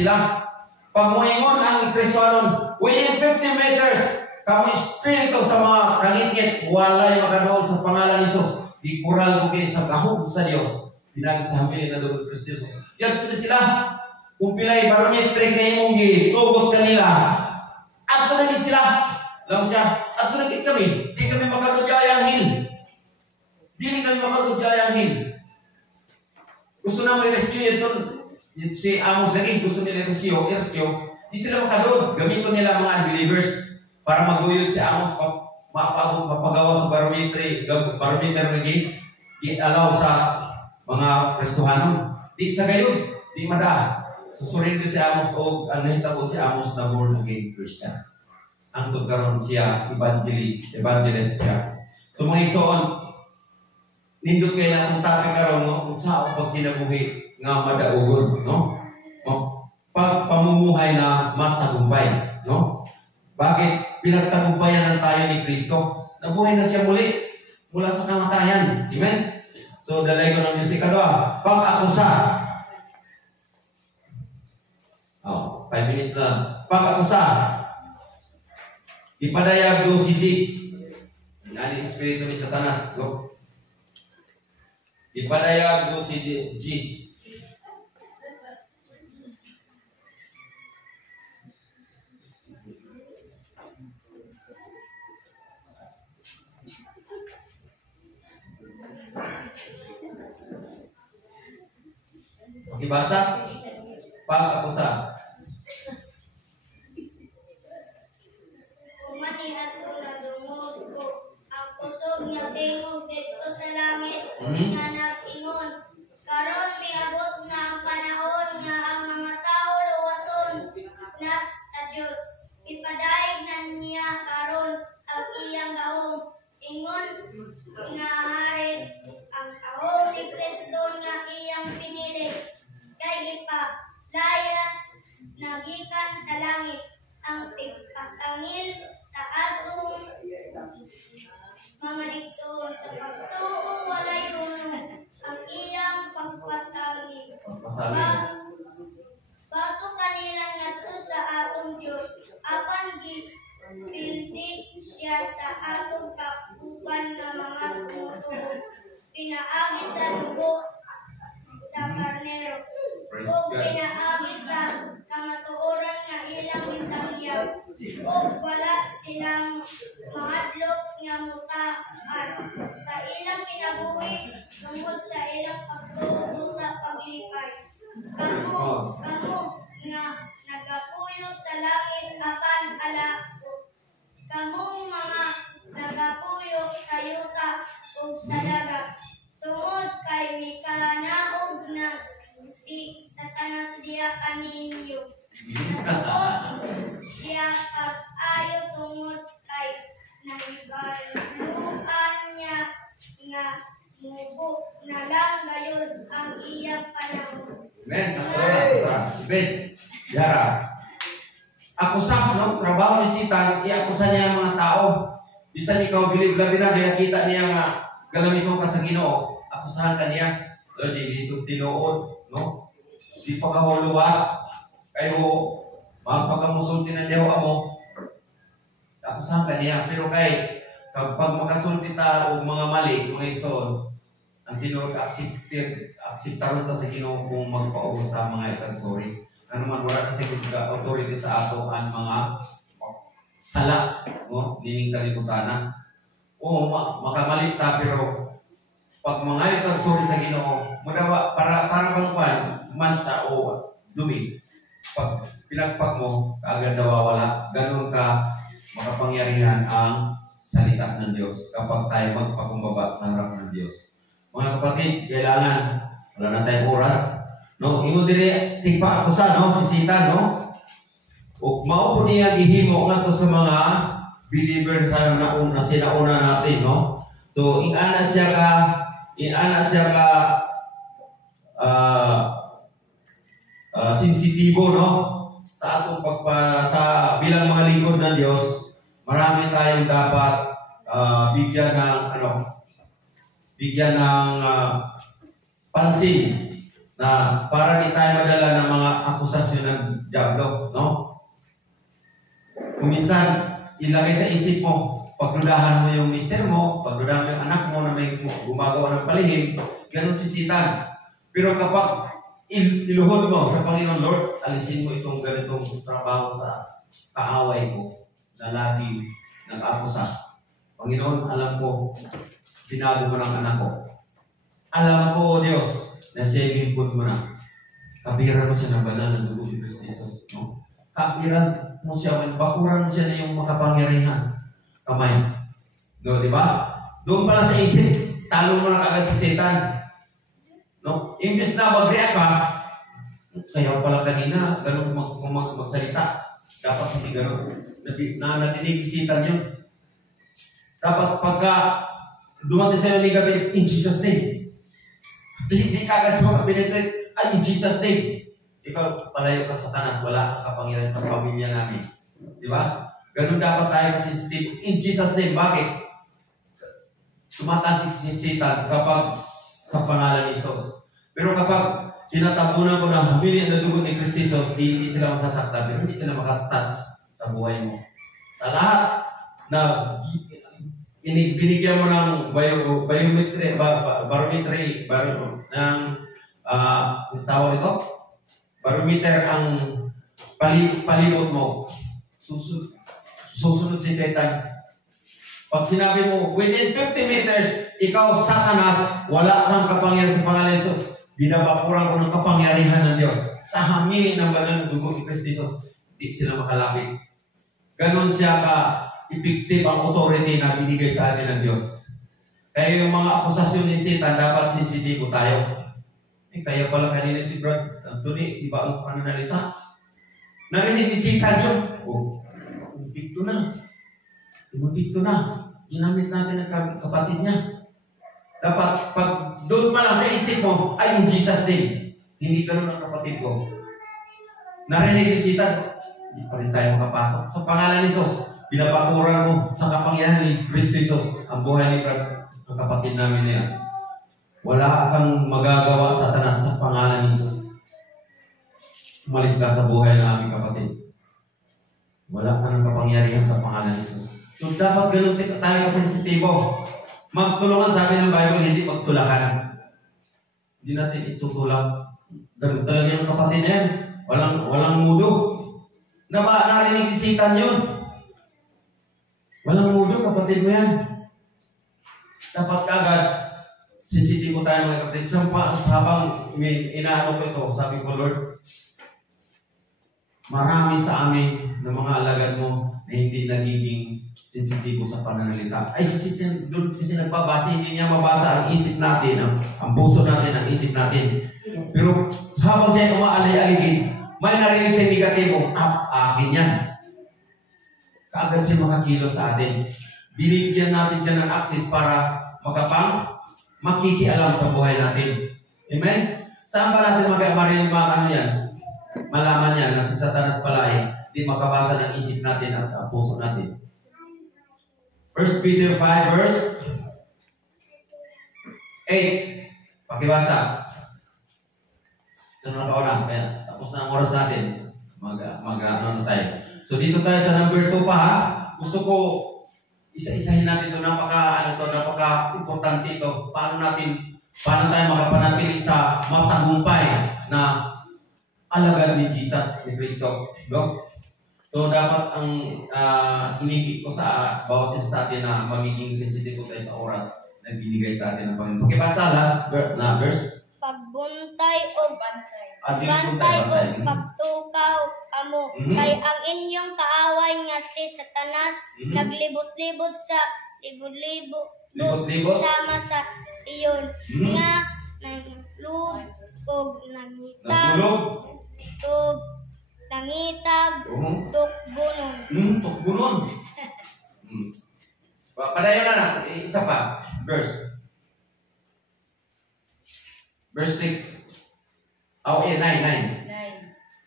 sila. Pag moingon ang Kristohanon, within 50 meters, kamo espiritu sa mga kangitngit, walay makadood sa pangalan ni Jesus. Di kural mo sa kahog sa Dios. Pinagi sa hamili na doon Kristo Jesus. Yan ito sila. Kung pilay barometric na imong tugot kanila, at nagit sila. Alam siya, at nagit kami. Di kami makatudyayang hil. Di kami makatudyayang hil. Gusto na may rescue ito. Si Amos lagi, gusto nila rescue. Di sila makadood. Gamitin nila mga unbelievers para maguyod si Amos mapagawa sa barometer lagi. I-allow sa mga Kristohanon. Di sa gayon. Di mada. Susurin ko si Amos o ang nahita ko si Amos na born again Christian. Ang tugkaroon siya, evangelist siya. So mga isoon, nindot kayo na kung topic karoon, no? Kung saan pag kinabuhi nga madaugon, no? Pagpamumuhay na matagumpay, no? Bakit pinagtagumpayan tayo ni Kristo? Nabuhay na siya muli mula sa kamatayan. Amen? So dalay ko ng musika doon. Pag-akusa. 5 minutes na. Pag-akusa. Ipadayag do si Jis. Yan espiritu ni Satanas. Go. Ipadayag do si Jis. Makibasa? Pag-akusa. Nga tingog dito sa langit nga nag-ingon, karon miabot na ang panahon nga ang mga tao luwason na sa Dios. Ipadaig na niya karon ang iyang gahom. Ingon nga harit ang gahom ni Kristo nga iyang pinili. Kay ipalayas nagikan sa langit ang tigpasangil sa atong mga igsoon sa pagtuo walay hunong ang iyang pagpasangil. Bago kanila ngadto sa atong Dios, apan gipildi siya sa atong kauban nga mga tumutuon. Pinaagi sa dugo sa karnero o pinaagi sa kamatuoran nga ilang isangyaw o wala silang mahadlok nga mutaan sa ilang kinabuhi tungod sa ilang pagtuo sa paglipay. Kamo nga nagapuyo sa langit apan alako. Kamong mga nagapuyo sa yuta ug sa dagat. Tungod kay mikanaog na si Satanas diya kaninyo. Nasukot siya kag-ayo tungod kay nahibaluan niya nga mubo na lang gayon ang iyang panahon. Ben, Yara. Akusa, no? Trabaho ni Satan, iakusa niya ang mga tao. Bisan ikaw bilib labi na, kaya kita niya nga galamin mo ka sa Ginoo. Akusahan ka niya. So, dito tinuod, no? Di pa ka luwas. Kayo, magpagamusulti ng Diyawa mo. Akusahan ka niya. Pero kay, kapag makasulti ta o mga mali, mga ison, ang Ginoo, aksiptaron ta sa Ginoo kung magpaubos ta mga itang sorry. Ano man, wala na sa authority sa ato ang mga sala, no? Nining kalibutan. O, makamalit ta, pero pag mga itang sorry sa Ginoo, madawa, para bang kwan, mansa o dumi. Pag pinagpag mo, kaagad nawawala. Ganon ka makapangyarihan ang salita ng Diyos kapag tayo magpakumbaba sa harap ng Diyos. Mga kapatid, kailangan, wala na tayong oras, no? Ingo dire, tigpa ako sa, no? Sisita, no? O maupo niya gihimo nga to sa mga believer sa nauna, sinauna natin, no? So, inana siya ka sensitibo, no? Sa atong sa bilang mga lingkod ng Diyos, marami tayong dapat bigyan ng pansin, na para di tayo madala ng mga akusasyon ng diablo, no? Kung minsan, ilagay sa isip mo, pagdudahan mo yung mister mo, pagdudahan mo yung anak mo na may gumagawa ng palihim, ganun sisitan. Pero kapag iluhod mo sa Panginoon Lord, alisin mo itong ganitong trabaho sa kaaway mo na lagi nag-akusa. Panginoon, alam ko, binago mo ng anak ko. Alam ko, O Diyos, na siya lingkod mo na. Kapiran mo siya ng banal ng dugo ni Kristo Jesus. No? Kapiran mo siya, bakuran mo siya na yung makapangyarihan. Kamay. No, di ba? Doon pala sa isip, talo mo na kagad si Satan. No? Imbis na mag-react ka, kaya pala kanina, ganun magsalita. Dapat hindi ganun. Nadinig si Satan yun. Dapat pagka dumating sa'yo ni Gabriel, in Jesus' name. Hindi kagad sa mga kabinetet, ay in Jesus' name. Ikaw, palayo ka sa Satanas, wala kang kapangyarihan sa pamilya namin. Di ba? Ganun dapat tayo sensitive. In Jesus' name, bakit? Tumatasik si Satan kapag sa pangalan ni Jesus. Pero kapag tinatabunan ko na humili ang dugo ni Kristo Jesus, hindi sila masasaktan, pero hindi sila makatouch sa buhay mo. Sa lahat na binigyan mo ng barometry, ng tawag ito, barometer ang palibot mo. Susunod si Satan. Pag sinabi mo, within 50 meters, ikaw, Satanas, wala kang kapangyarihan sa pangalan ni Jesus. Binabakuran ko ng kapangyarihan ng Diyos. Sa hamili ng banal ng dugo ni Kristo Jesus, hindi sila makalapit. Ganon siya ka-effective ang authority na binigay sa atin ng Diyos. Kaya yung mga akusasyon ni Satan, dapat sensitibo tayo. Kaya pala kanina si Brad Anthony, iba ang pananalita. Narinig ni Satan yun. Impikto na. Impikto na. Ginamit natin ang kapatid niya. Dapat, pag doon pa lang sa isip mo, ay in Jesus' name. Hindi ka nun ang kapatid ko. Narinig ni Satan, hindi pa rin tayo makapasok. Sa pangalan ni Jesus, binabakuran mo sa kapangyarihan ni Kristo Jesus ang buhay ni Brad, ang kapatid namin na yan. Wala kang magagawa, Satanas, sa pangalan ni Jesus. Umalis ka sa buhay ng aming kapatid. Wala ka ng kapangyarihan sa pangalan ni Jesus. So, dapat ganun tayo kasensitibo. Magtulungan, sabi ng Bible, hindi magtulakan. Hindi natin itutulak. Ganun talaga yung kapatid na yan. Walang mudo. Narinig ni Satan yun. Walang mudo, kapatid mo yan. Dapat kagad, sensitibo tayo mga kapatid. Habang inaano ko ito, sabi ko, Lord, marami sa amin ng mga alagad mo na hindi nagiging sensitibo sa pananalita. Ay, doon kasi nagbabasa, hindi niya mabasa ang isip natin, ang puso natin, ang isip natin. Pero habang siya umaalay-aligid, may narinig siya negatibo, akin yan. Kaagad siya makakilos sa atin. Binigyan natin siya ng access para makikialam sa buhay natin. Amen? Saan ba natin marinig malaman yan na si Satanas pala di makabasa ng isip natin at ang puso natin. 1 Peter 5 verse 8. Pakibasa. Ito na kauna. Kaya tapos na ang oras natin. Mag-ano tayo. So dito tayo sa number 2 pa ha. Gusto ko isa-isahin natin ito. Napaka-importante ito. Paano tayo makapanatili sa matagumpay na alagad ni Jesus, ni Kristo. No? So, dapat ang hinigit ko sa bawat isa sa atin na magiging sensitive tayo sa oras na binigay sa atin ng Panginoon. Pakibasa, last na verse. Pagbantay o pagtukaw amo. Kay ang inyong kaaway nga si Satanas, naglibot-libot sa libot-libot sama sa iyon. Nga, naglubog, nangitag, tukbunon. Tukbunon. Padayon na. Isa pa. Verse 6. 9.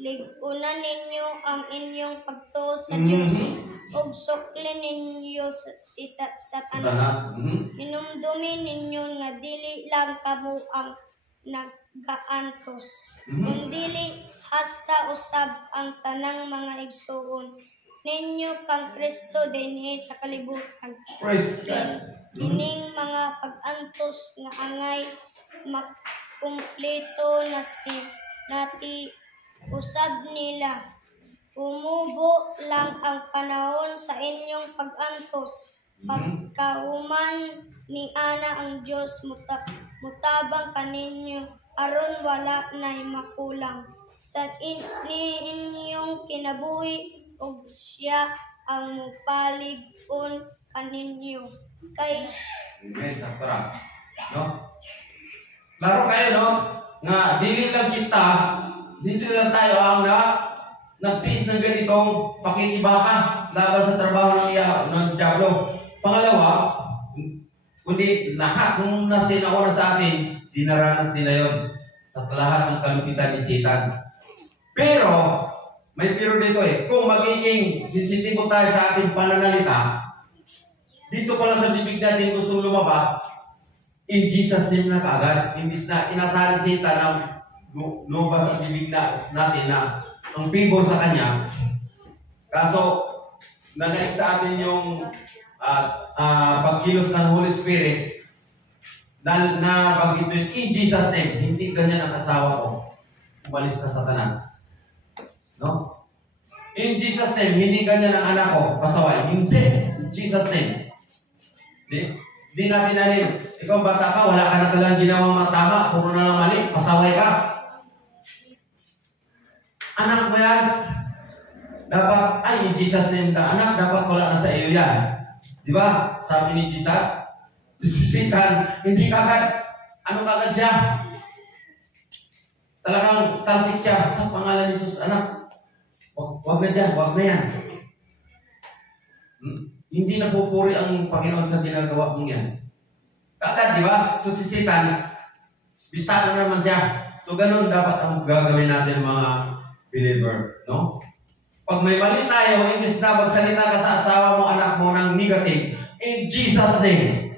Ligunan ninyo ang inyong pagtuo sa Diyos. Ug suklin ninyo si Satanas. Inumdumin ninyo nga dili lang kamo ang nagaantos. Kundili hasta usab ang tanang mga igsuon ninyo kang Kristo dinhi sa kalibutan. Praise God. Ining mga pag-antos nga angay makumpleto nati usab nila. Umubo lang ang panahon sa inyong pag-antos. Pagkahuman ni ana ang Dios mutabang kaninyo aron wala nay makulang sa inyong kinabuhi ug siya ang mupalig-on kaninyo kay Amen. Sakto. No? Klaro kayo, no? Nga dili lang tayo ang nagtiis ng ganitong pakikibaka laban sa trabaho ng Diablo. Pangalawa, kundi lahat ng nasinauna sa atin, dinaranas nila yon sa lahat ng kalupitan ni Satan. Pero, may pero dito kung magiging sensitibo tayo sa ating pananalita, dito pa lang sa bibig natin gustong lumabas, in Jesus name na kaagad, imbis na inasali si Satan ang lumabas sa bibig natin na ang favor sa kanya. Kaso, nanaig sa atin yung pagkilos ng Holy Spirit na bagito yun, in Jesus name, hindi ganyan ang asawa ko. Umalis ka Satanas. No? In Jesus name, hindi ganyan ang anak ko, pasaway. Hindi. In Jesus name. Di natin nanin. Ikaw bata ka, wala ka na talagang ginawang matama, puro na lang mali, pasaway ka. Anak mo yan. Dapat, in Jesus name ka. Anak, dapat wala na sa iyo yan. Di ba? Sabi ni Jesus, sisitan, hindi kagad. Ano kagad siya? Talagang talsik siya sa pangalan ni Jesus. Anak, wag na dyan, wag na yan. Hindi napupuri ang Panginoon sa ginagawa mong yan. Kagad, di ba? So sisitan, bistado na naman siya. So ganun dapat ang gagawin natin mga believer, no? Pag may mali tayo, imbis na magsalita ka sa asawa mo, anak mo ng negative, in Jesus name,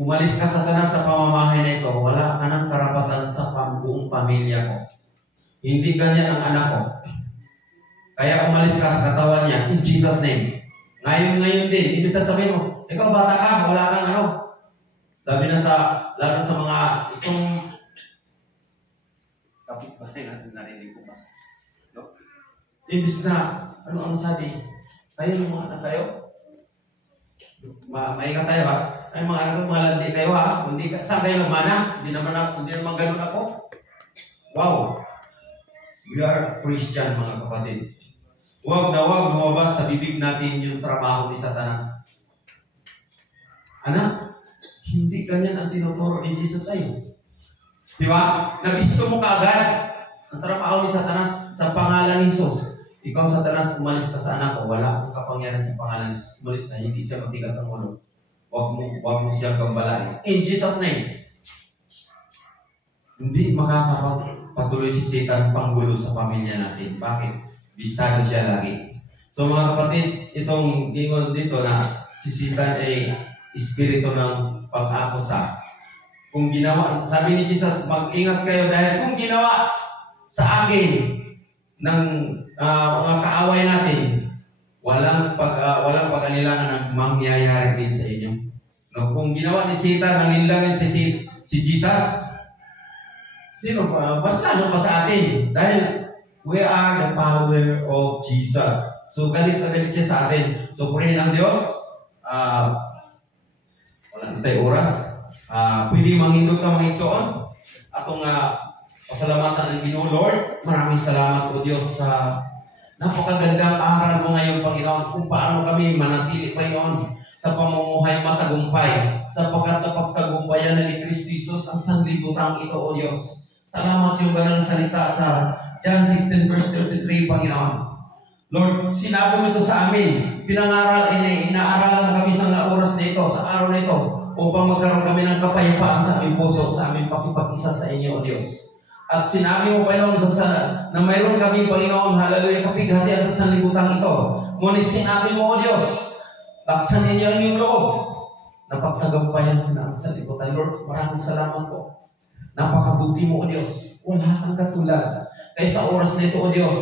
umalis ka Satanas sa pamamahay na ito, wala ka ng karapatan sa buong pamilya ko. Hindi ganyan ang anak ko. Kaya umalis ka sa katawan niya, in Jesus name. Ngayon din, imbis na sabihin mo, ikaw bata ka, wala kang ano. Sabi na lalo sa mga itong kapitbahay natin narinig ko mas. No? Imbis na, ano ang sabi? Kayo ng mga anak kayo? Maingat tayo ha? Ay mga anak ko, mga landi kayo ha? Saan kayo nagmana? Hindi naman ganun ako. Wow! We are Christian mga kapatid. Huwag lumabas sa bibig natin yung trabaho ni Satanas. Anak, hindi ganyan ang tinuturo ni Jesus sa'yo. Di ba? Nabisto mo kaagad ang trabaho ni Satanas sa pangalan ni Jesus. Ikaw, Satanas, umalis ka sa anak ko. Wala akong kapangyarihan sa pangalan ni Jesus. Umalis na, hindi siya matigas ang ulo. Huwag mo siyang gambalain. In Jesus' name. Hindi makakapatuloy si Satan panggulo sa pamilya natin. Bakit? Bistado siya lagi. So mga kapatid, itong ingon dito na si Satan ay espiritu ng pag-akusa. Kung ginawa, sabi ni Jesus, mag-ingat kayo dahil kung ginawa sa akin ng mga kaaway natin, walang pag-alilangan ang mangyayari din sa inyo. No, kung ginawa ni Satan ang nilangin si Jesus, sino pa? Mas lalo pa sa atin. Dahil we are the follower of Jesus. So, galit na galit siya sa atin. So, purihin ang Diyos. Wala na tayo oras. Pwede manghindot na mga igsoon. Atong pasalamatan ng Ginoo, Lord. Maraming salamat o Diyos sa napakagandang aral mo ngayon, Panginoon, kung paano kami manatili, Panginoon, sa pamumuhay matagumpay. Sapagkat napagtagumpayan na ni Kristo Jesus ang sanglibutang ito, O Diyos. Salamat sa iyong banal na salita sa John 16 verse 33, Panginoon. Lord, sinabi mo ito sa amin. Inaaralan mo kami sa oras na ito, sa araw na ito, upang magkaroon kami ng kapayapaan sa aming puso, sa aming pakipag-isa sa inyo, O Diyos. At sinabi mo, Panginoon, na mayroon kami, Panginoon, hallelujah, kapighatian sa sanlibutan ito. Ngunit sinabi mo, O Diyos, laksan ninyo ang iyong loob. Napagsagampayan mo na sa libutan. Lord, maraming salamat po. Napakabuti mo, O Diyos. Wala kang katulad. Kaya sa oras na ito, O Diyos,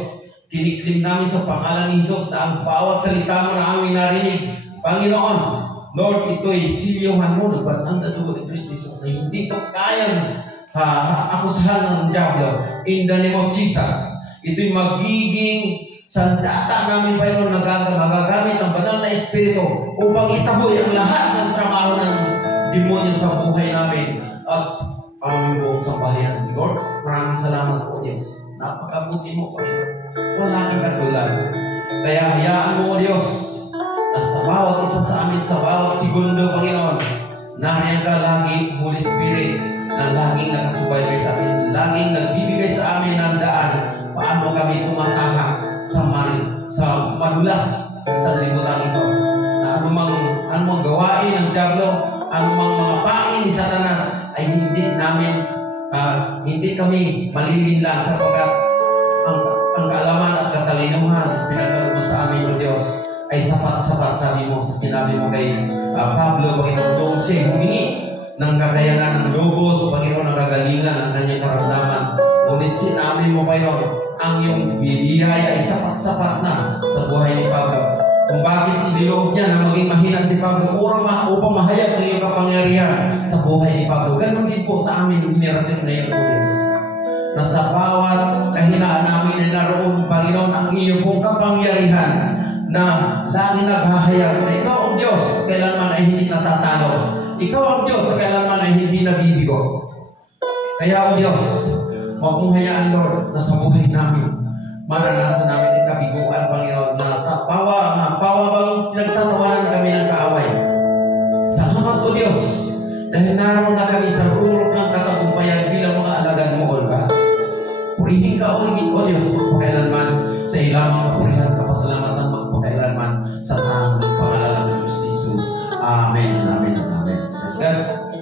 kiniklim namin sa pangalan ni Jesus na ang bawat salita mo na aming narinig. Panginoon, Lord, ito'y siliyohan mo, nagbatang na dugo ni Kristo Jesus na hindi ito kayang akusahan ng Diablo. In the name of Jesus, ito'y magiging sandata namin, Panginoon, magagamit ng banal na Espiritu upang itaboy ang lahat ng trabaho ng demonyo sa buhay namin at aming buong sambahayan. Lord, maraming salamat po, Diyos. Napakabuti mo, Panginoon. Wala kang katulad. Kaya hayaan mo, Diyos, na sa bawat isa sa amin, sa bawat segundo, Panginoon, nariyan ka lagi, Holy Spirit, na laging nakasubaybay sa amin, laging nagbibigay sa amin ng daan paano kami tumatahak sa madulas sa libutan ito. Na anumang gawain ng Diablo, anumang mga pain ni Satanas, ay hindi kami malilinlang sapagkat ang kaalaman at katalinuhan pinagkaloob sa amin, O Diyos, ay sapat-sapat, sabi mo sa sinabi mo kay Pablo, Panginoon, doon siya humingi ng kakayanan ng logos, Panginoon, ng kagalingan ng kanyang karamdaman. Ngunit sinabi mo, Panginoon, ang iyong bibiyaya ay sapat-sapat na sa buhay ni Pablo. Kung bakit niloob niya na maging mahina si Pablo upang mahayag ang iyong kapangyarihan sa buhay ni Pablo. Ganon din po sa amin ng henerasyon ngayon, O Diyos. Na sa bawat kahinaan namin ay naroon, Panginoon, ang iyong pong kapangyarihan na lagi naghahayag na ikaw ang Diyos, kailanman ay hindi natatalo. Ikaw ang Diyos na kailanman ay hindi nabibigo. Kaya, O Diyos, huwag mong hayaan, Lord, na sa buhay namin, maranasan namin ang kabiguan, Panginoon, na pawa bang pinagtatawanan kami ng kaaway. Salamat, O Diyos, dahil naroon na kami sa rurok ng katagumpayan bilang mga alagad mo, O God. Purihin ka, O Diyos, magpakailanman sa ilamang kapurihan, kapasalamatan, magpakailanman sa tangang pangalan ng Diyos Jesus. Amen, amen, amen. Yes, God.